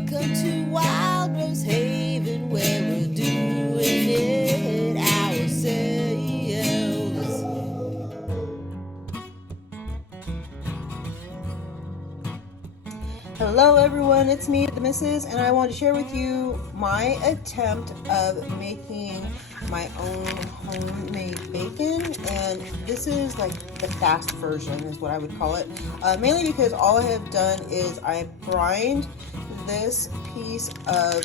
Welcome to Wild Rose Haven, where we're doing it ourselves. Hello everyone, it's me, the Missus, and I want to share with you my attempt of making my own homemade bacon. And this is like the fast version is what I would call it, mainly because all I have done is I brined this piece of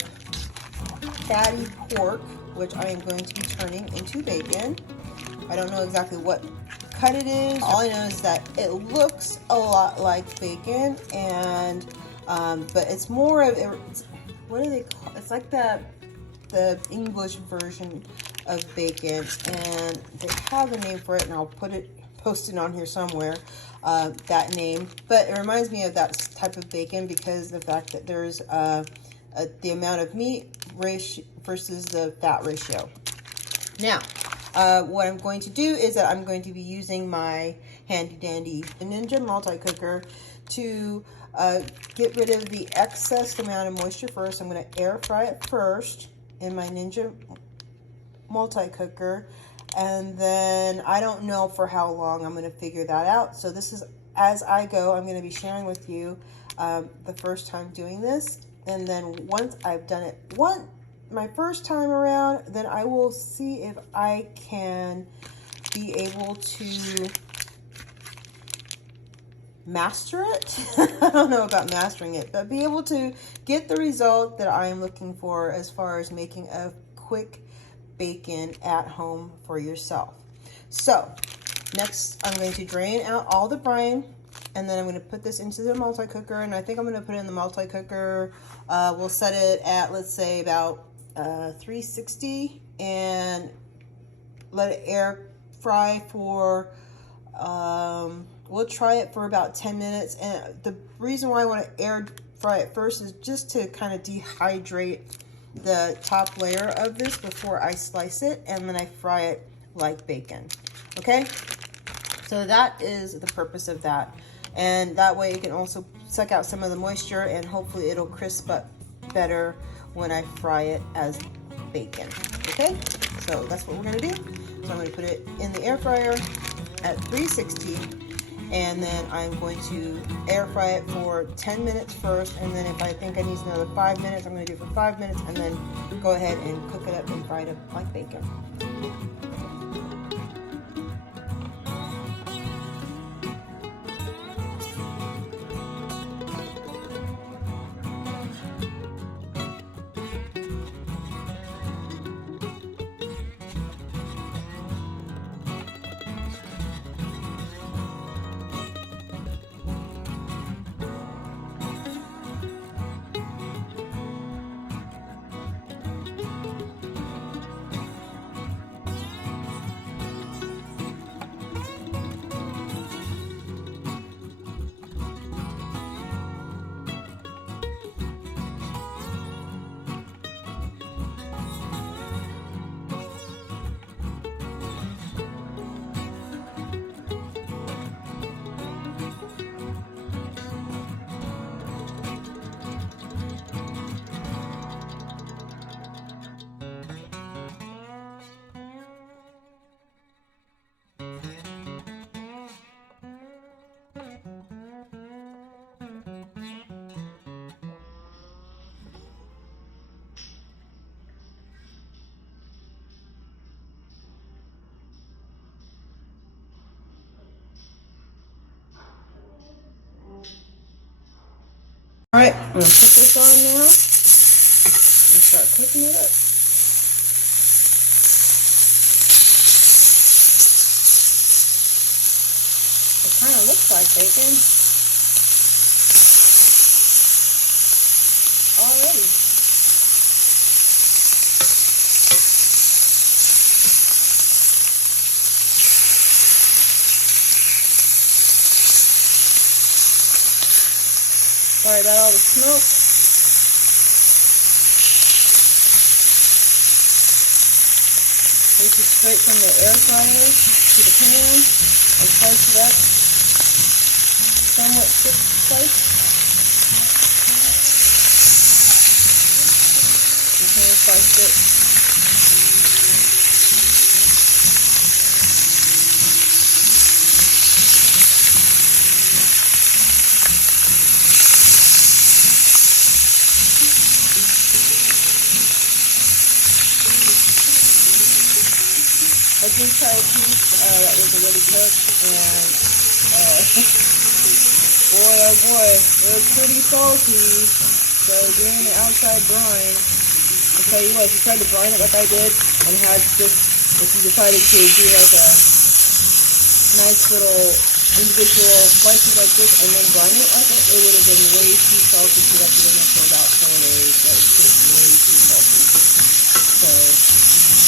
fatty pork, which I am going to be turning into bacon. I don't know exactly what cut it is. All I know is that it looks a lot like bacon, and but it's more of what do they call it? It's like the English version of bacon, and they have a name for it, and I'll post it on here somewhere, that name. But it reminds me of that type of bacon because the fact that there's the amount of meat ratio versus the fat ratio. Now, what I'm going to do is that I'm going to be using my handy dandy Ninja multi-cooker to get rid of the excess amount of moisture first. I'm going to air fry it first in my Ninja multi-cooker, and then I don't know for how long. I'm going to figure that out. So this is as I go. I'm going to be sharing with you the first time doing this, and then once I've done it my first time around, then I will see if I can be able to master it. I don't know about mastering it, but be able to get the result that I am looking for as far as making a quick bacon at home for yourself. So next I'm going to drain out all the brine, and then I'm going to put this into the multi-cooker, and I think I'm going to put it in the multi-cooker. We'll set it at, let's say, about 360, and let it air fry for we'll try it for about 10 minutes. And the reason why I want to air fry it first is just to kind of dehydrate the top layer of this before I slice it, and then I fry it like bacon. Okay, so that is the purpose of that, and that way it can also suck out some of the moisture, and hopefully it'll crisp up better when I fry it as bacon. Okay, so that's what we're going to do. So I'm going to put it in the air fryer at 360, and then I'm going to air fry it for 10 minutes first, and then if I think I need another 5 minutes, I'm going to do it for 5 minutes, and then go ahead and cook it up and fry it up like bacon. All right, I'm going to put this on now and start cooking it up. It kind of looks like bacon already. Sorry about all the smoke. This is straight from the air fryer to the pan. I slice it up somewhat thick slice. spiced it. I did try a piece that was already cooked, and boy, oh boy, it was pretty salty. So doing the outside brine, I'll tell you what, if you tried to brine it like I did, and had just, if you decided to do like a nice little individual slices like this and then brine it like it would have been way too salty to have to in there for about 4 days. That was just way too salty. So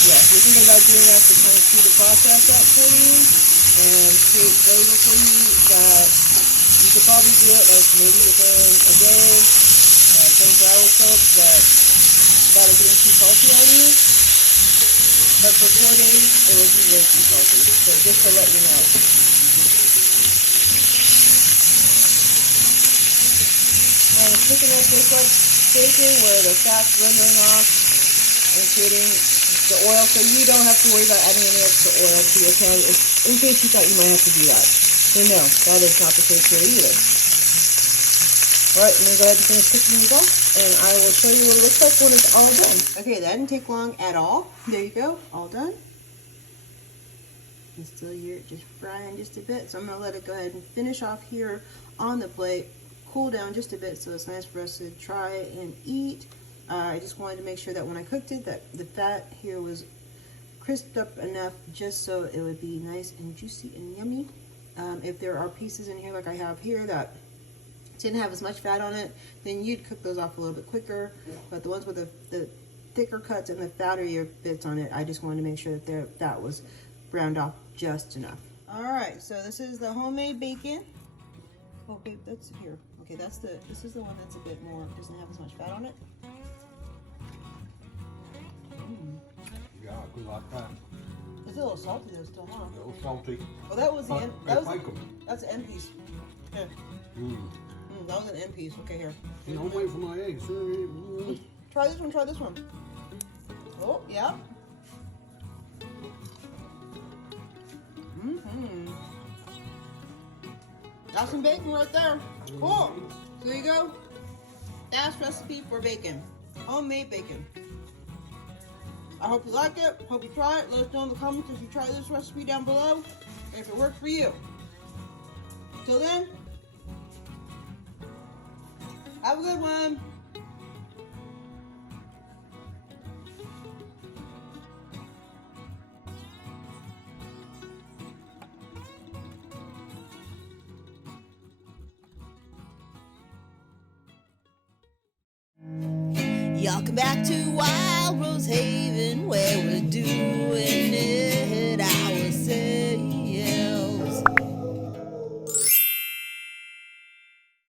yeah, if you're thinking about doing that to kind of speed the process up for you and create flavor for you, that you could probably do it like maybe within a day, 24 hours so, but without it getting too salty on you. But for 4 days, it would be way too salty. So just to let you know. And it's cooking up just like bacon where the fat's rendering off and creating the oil, so you don't have to worry about adding any extra oil to your pan in case you thought you might have to do that. So no, that is not the case here either. Alright, I'm going to go ahead and finish cooking these off, and I will show you what it looks like when it's all done. Okay, that didn't take long at all. There you go, all done. And still here, just frying just a bit, so I'm going to let it go ahead and finish off here on the plate, cool down just a bit so it's nice for us to try and eat. I just wanted to make sure that when I cooked it, that the fat here was crisped up enough just so it would be nice and juicy and yummy. If there are pieces in here like I have here that didn't have as much fat on it, then you'd cook those off a little bit quicker. But the ones with the thicker cuts and the fattier bits on it, I just wanted to make sure that their fat was browned off just enough. All right, so this is the homemade bacon. Oh, babe, that's here. Okay, this is the one that's a bit more, doesn't have as much fat on it. Yeah, I could like that. It's a little salty though, still, huh? A little salty. Oh, that was the end. That's an end piece. Here. That was an end piece. Okay, here. You know, wait for my eggs. Try this one. Try this one. Oh, yeah. That's some bacon right there. Cool. So there you go. That's recipe for bacon. Homemade bacon. I hope you like it. Hope you try it. Let us know in the comments if you try this recipe down below and if it worked for you. Till then, have a good one. Y'all come back to Wild Rose Haven where we do